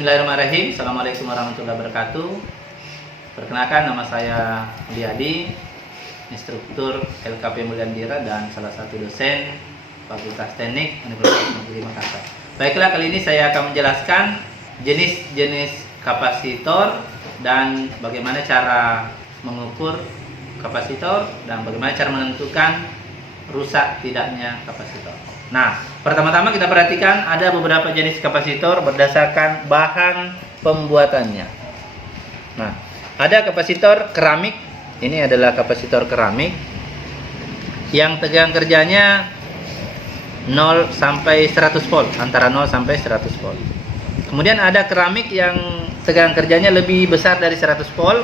Bismillahirrahmanirrahim. Assalamualaikum warahmatullahi wabarakatuh. Perkenalkan, nama saya Mulyadi, instruktur LKP Mulyandira dan salah satu dosen Fakultas Teknik Universitas Negeri Makassar. Baiklah, kali ini saya akan menjelaskan jenis-jenis kapasitor dan bagaimana cara mengukur kapasitor dan bagaimana cara menentukan rusak tidaknya kapasitor. Nah, pertama-tama kita perhatikan ada beberapa jenis kapasitor berdasarkan bahan pembuatannya. Nah, ada kapasitor keramik. Ini adalah kapasitor keramik yang tegangan kerjanya 0 sampai 100 volt, antara 0 sampai 100 volt. Kemudian ada keramik yang tegangan kerjanya lebih besar dari 100 volt.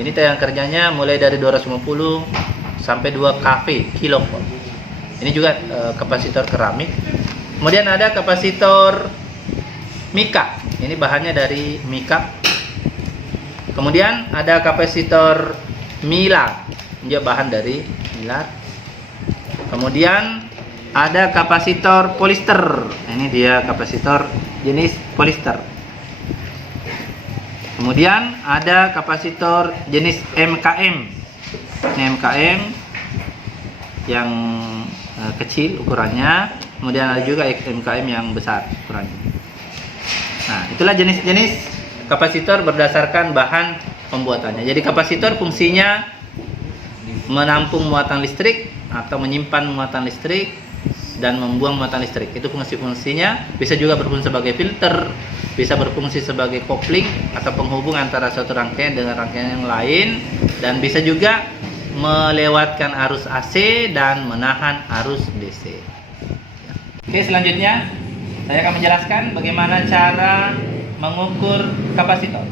Ini tegangan kerjanya mulai dari 250 sampai 2 kV, kilovolt. Ini juga kapasitor keramik. Kemudian ada kapasitor mika. Ini bahannya dari mika. Kemudian ada kapasitor milar. Ini juga bahan dari milar. Kemudian ada kapasitor polister. Ini dia kapasitor jenis polister. Kemudian ada kapasitor jenis MKM. Ini MKM yang kecil ukurannya, kemudian ada juga MKM yang besar ukurannya. Nah, itulah jenis-jenis kapasitor berdasarkan bahan pembuatannya. Jadi kapasitor fungsinya menampung muatan listrik atau menyimpan muatan listrik dan membuang muatan listrik. Itu fungsi-fungsinya. Bisa juga berfungsi sebagai filter, bisa berfungsi sebagai kopling atau penghubung antara suatu rangkaian dengan rangkaian yang lain, dan bisa juga melewatkan arus AC dan menahan arus DC. Oke, selanjutnya saya akan menjelaskan bagaimana cara mengukur kapasitor.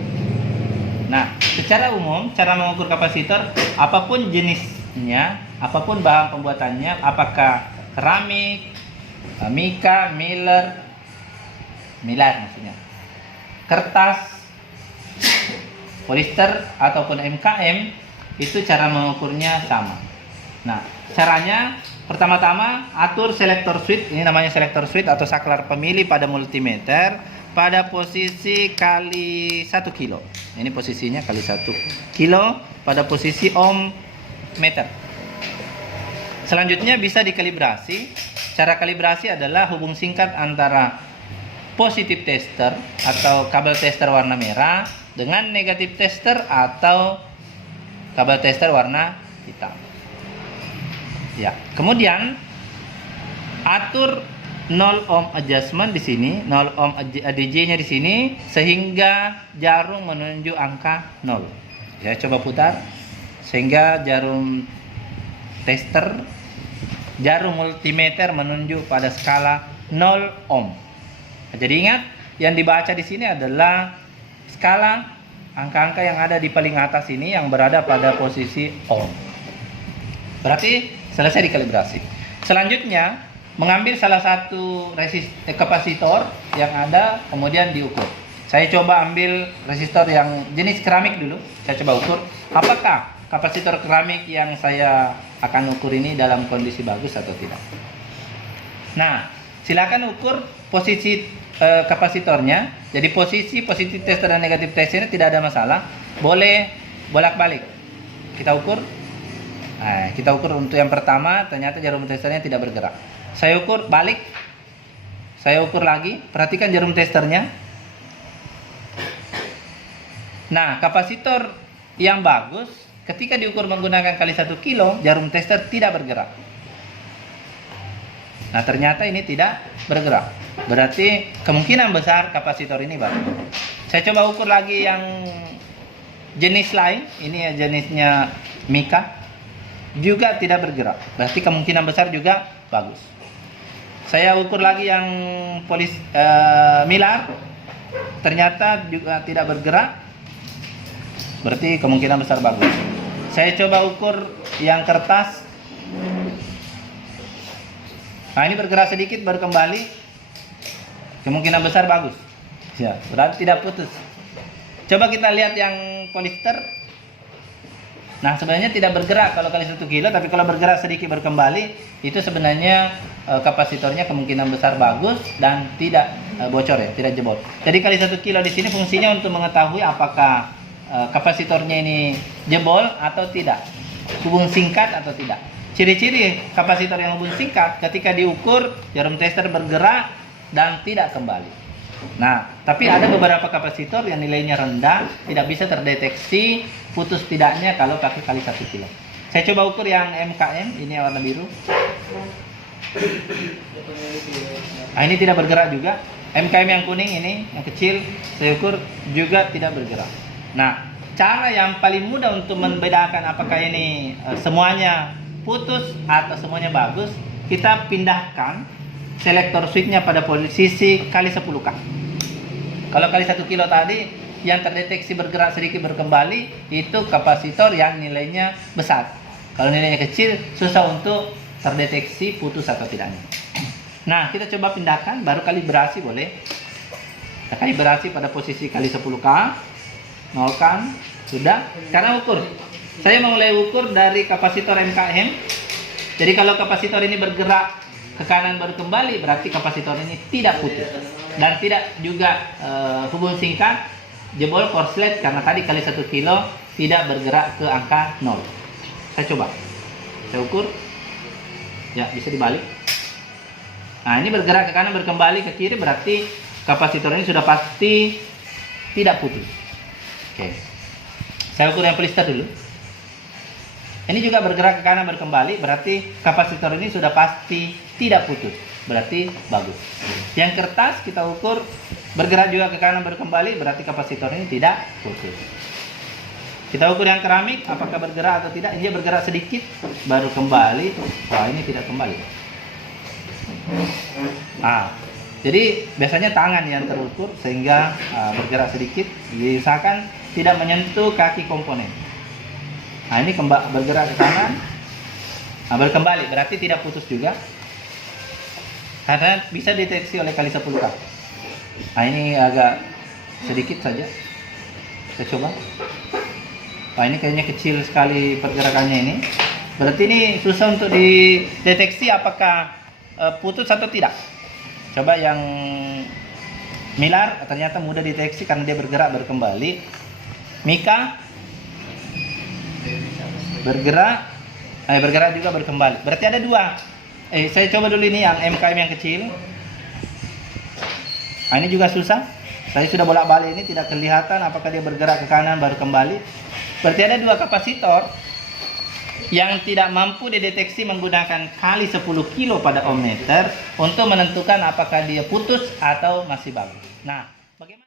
Nah, secara umum cara mengukur kapasitor, apapun jenisnya, apapun bahan pembuatannya, apakah keramik, mika, milar maksudnya, kertas, polister ataupun MKM, itu cara mengukurnya sama. Nah, caranya pertama-tama atur selektor switch. Ini namanya selektor switch atau saklar pemilih pada multimeter pada posisi kali 1 kilo. Ini posisinya kali 1 kilo pada posisi ohm meter. Selanjutnya bisa dikalibrasi. Cara kalibrasi adalah hubung singkat antara positif tester atau kabel tester warna merah dengan negatif tester atau kabel tester warna hitam. Ya, kemudian atur 0 ohm adjustment di sini, 0 ohm ADJ-nya di sini sehingga jarum menunjuk angka 0. Ya, coba putar sehingga jarum tester, jarum multimeter menunjuk pada skala 0 ohm. Jadi ingat, yang dibaca di sini adalah skala angka-angka yang ada di paling atas ini yang berada pada posisi ohm. Berarti selesai dikalibrasi. Selanjutnya, mengambil salah satu kapasitor yang ada, kemudian diukur. Saya coba ambil resistor yang jenis keramik dulu. Saya coba ukur apakah kapasitor keramik yang saya akan ukur ini dalam kondisi bagus atau tidak. Nah, silakan ukur posisi kapasitornya. Jadi posisi positif tester dan negatif testernya tidak ada masalah. Boleh bolak-balik. Kita ukur. Nah, kita ukur untuk yang pertama, ternyata jarum testernya tidak bergerak. Saya ukur balik. Saya ukur lagi. Perhatikan jarum testernya. Nah, kapasitor yang bagus ketika diukur menggunakan kali 1 kilo, jarum tester tidak bergerak. Nah, ternyata ini tidak bergerak. Berarti kemungkinan besar kapasitor ini bagus. Saya coba ukur lagi yang jenis lain. Ini ya jenisnya mika, juga tidak bergerak. Berarti kemungkinan besar juga bagus. Saya ukur lagi yang milar, ternyata juga tidak bergerak. Berarti kemungkinan besar bagus. Saya coba ukur yang kertas. Nah, ini bergerak sedikit baru kembali. Kemungkinan besar bagus. Ya, berarti tidak putus. Coba kita lihat yang polister. Nah, sebenarnya tidak bergerak kalau kali 1 kilo, tapi kalau bergerak sedikit berkembali, itu sebenarnya kapasitornya kemungkinan besar bagus dan tidak bocor ya, tidak jebol. Jadi kali 1 kilo di sini fungsinya untuk mengetahui apakah kapasitornya ini jebol atau tidak, hubung singkat atau tidak. Ciri-ciri kapasitor yang hubung singkat ketika diukur jarum tester bergerak dan tidak kembali. Nah, tapi ada beberapa kapasitor yang nilainya rendah, tidak bisa terdeteksi putus tidaknya kalau pakai kali 1 kilo. Saya coba ukur yang MKM, ini warna biru. Nah, ini tidak bergerak juga. MKM yang kuning ini, yang kecil, saya ukur juga tidak bergerak. Nah, cara yang paling mudah untuk membedakan apakah ini semuanya putus atau semuanya bagus, kita pindahkan selektor switch-nya pada posisi kali 10K. Kalau kali 1 kilo tadi yang terdeteksi bergerak sedikit berkembali, itu kapasitor yang nilainya besar. Kalau nilainya kecil, susah untuk terdeteksi putus atau tidaknya. Nah, kita coba pindahkan, baru kalibrasi boleh. Kita kalibrasi pada posisi kali 10K, nolkan, sudah. Sekarang ukur. Saya mulai ukur dari kapasitor MKM. Jadi kalau kapasitor ini bergerak ke kanan baru kembali, berarti kapasitor ini tidak putus dan tidak juga hubung singkat jebol korslet, karena tadi kali 1 kilo tidak bergerak ke angka 0. Saya coba, saya ukur ya, bisa dibalik. Nah, ini bergerak ke kanan berkembali ke kiri, berarti kapasitor ini sudah pasti tidak putus. Oke, saya ukur yang pelister dulu. Ini juga bergerak ke kanan berkembali, berarti kapasitor ini sudah pasti tidak putus, berarti bagus. Yang kertas kita ukur bergerak juga ke kanan berkembali, berarti kapasitor ini tidak putus. Kita ukur yang keramik, apakah bergerak atau tidak. Ini bergerak sedikit baru kembali. Wah, ini tidak kembali. Nah, jadi biasanya tangan yang terukur sehingga bergerak sedikit, diusahakan tidak menyentuh kaki komponen. Nah, ini bergerak ke kanan, nah, berkembali, berarti tidak putus juga, karena bisa deteksi oleh kali 10K. Nah, ini agak sedikit saja, saya coba. Wah, ini kayaknya kecil sekali pergerakannya ini, berarti ini susah untuk dideteksi apakah putus atau tidak. Coba yang Milar, ternyata mudah deteksi karena dia bergerak berkembali. Mika bergerak juga berkembali, berarti ada dua. Saya coba dulu ini yang MKM yang kecil. Nah, ini juga susah, saya sudah bolak-balik, ini tidak kelihatan apakah dia bergerak ke kanan baru kembali. Berarti ada dua kapasitor yang tidak mampu dideteksi menggunakan kali 10 kilo pada ohmmeter untuk menentukan apakah dia putus atau masih bagus. Nah, bagaimana